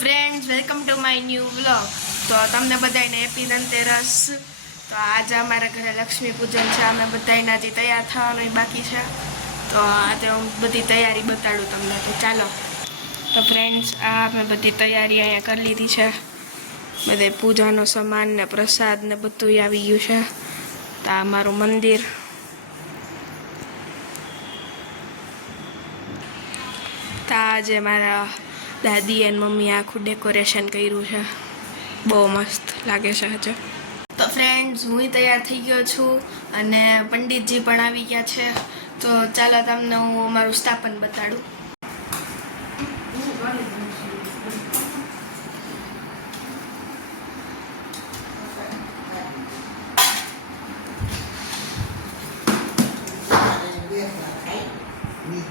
Friends, welcome to my new vlog. તો તમને બધાને હેપી ધનતેરસ. તો આજે અમારા ઘરે લક્ષ્મી પૂજન છે. અમે બધાને હજી તૈયાર થવાનું બાકી છે. તો આજે હું બધી તૈયારી બતાડું તમને. તો ચાલો. તો ફ્રેન્ડ્સ, આ અમે બધી તૈયારી અહીંયા કરી લીધી છે. બધે પૂજાનો સામાન ને પ્રસાદ ને બધું આવી ગયું છે. તો આ મારું મંદિર. તો આજે મારા દાદી અને મમ્મી આખું ડેકોરેશન કર્યું છે. બહુ મસ્ત લાગે છે હજુ. તો ફ્રેન્ડ્સ, હું તૈયાર થઈ ગયો છું અને પંડિતજી પણ આવી ગયા છે. તો ચાલો તમને હું અમારું સ્થાપન બતાડું.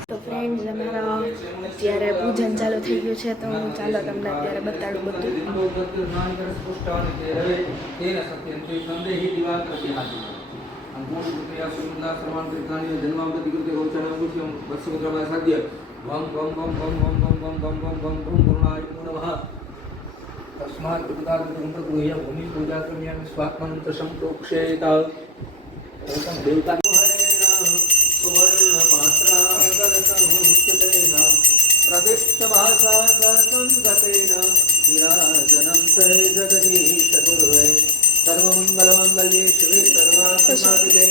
તો ફ્રેન્ડ્સ, અમારા અત્યારે પૂજન ચાલુ થઈ ગયું છે. તો હું ચાલો તમને અત્યારે બતાડું બધું. सर्वमंगलमंगल्ये शिवे सर्वार्थसाधिके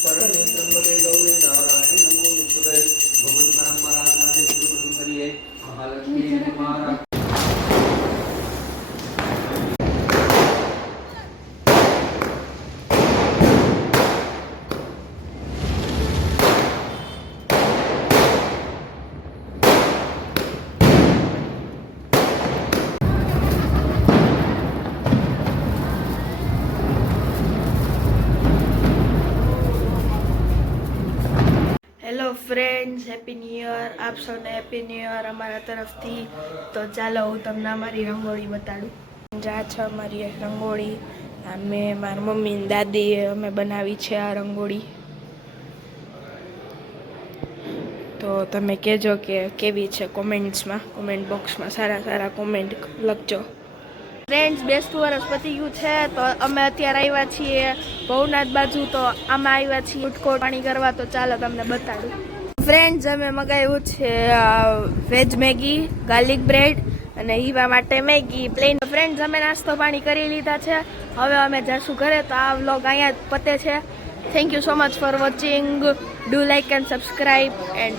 शरण्ये त्र्यंबके गौरी नारायणी नमोस्तुते भगवती परम्परागाते श्रीप्रसुंदरिये महालक्ष्मी नमः. Hello friends, happy new year. આપ સૌને હેપી ન્યૂ યર અમારા તરફથી. તો ચાલો હું તમને અમારી રંગોળી બતાડું. આ છે અમારી રંગોળી. અમે મારી મમ્મી ને દાદીએ અમે બનાવી છે આ રંગોળી. તો તમે કહેજો કે કેવી છે કોમેન્ટ્સમાં, કોમેન્ટ બોક્સમાં સારા કોમેન્ટ લખજો. ફ્રેન્ડ્સ, બેસતું વર્ષ પતી ગયું છે. તો અમે અત્યારે આવ્યા છીએ ભવનાથ બાજુ. તો આમાં આવ્યા છીએ ફૂડકોર્ટ પાણી કરવા. તો ચાલો તમને બતાડું. ફ્રેન્ડ્સ, અમે મગાવ્યું છે વેજ મેગી, ગાર્લિક બ્રેડ અને હીવા માટે મેગી પ્લેન. ફ્રેન્ડ્સ, અમે નાસ્તો પાણી કરી લીધા છે. હવે અમે જઈશું ઘરે. તો આ વ્લોગ અહીંયા પતે છે. Thank you so much for watching. Do like and subscribe and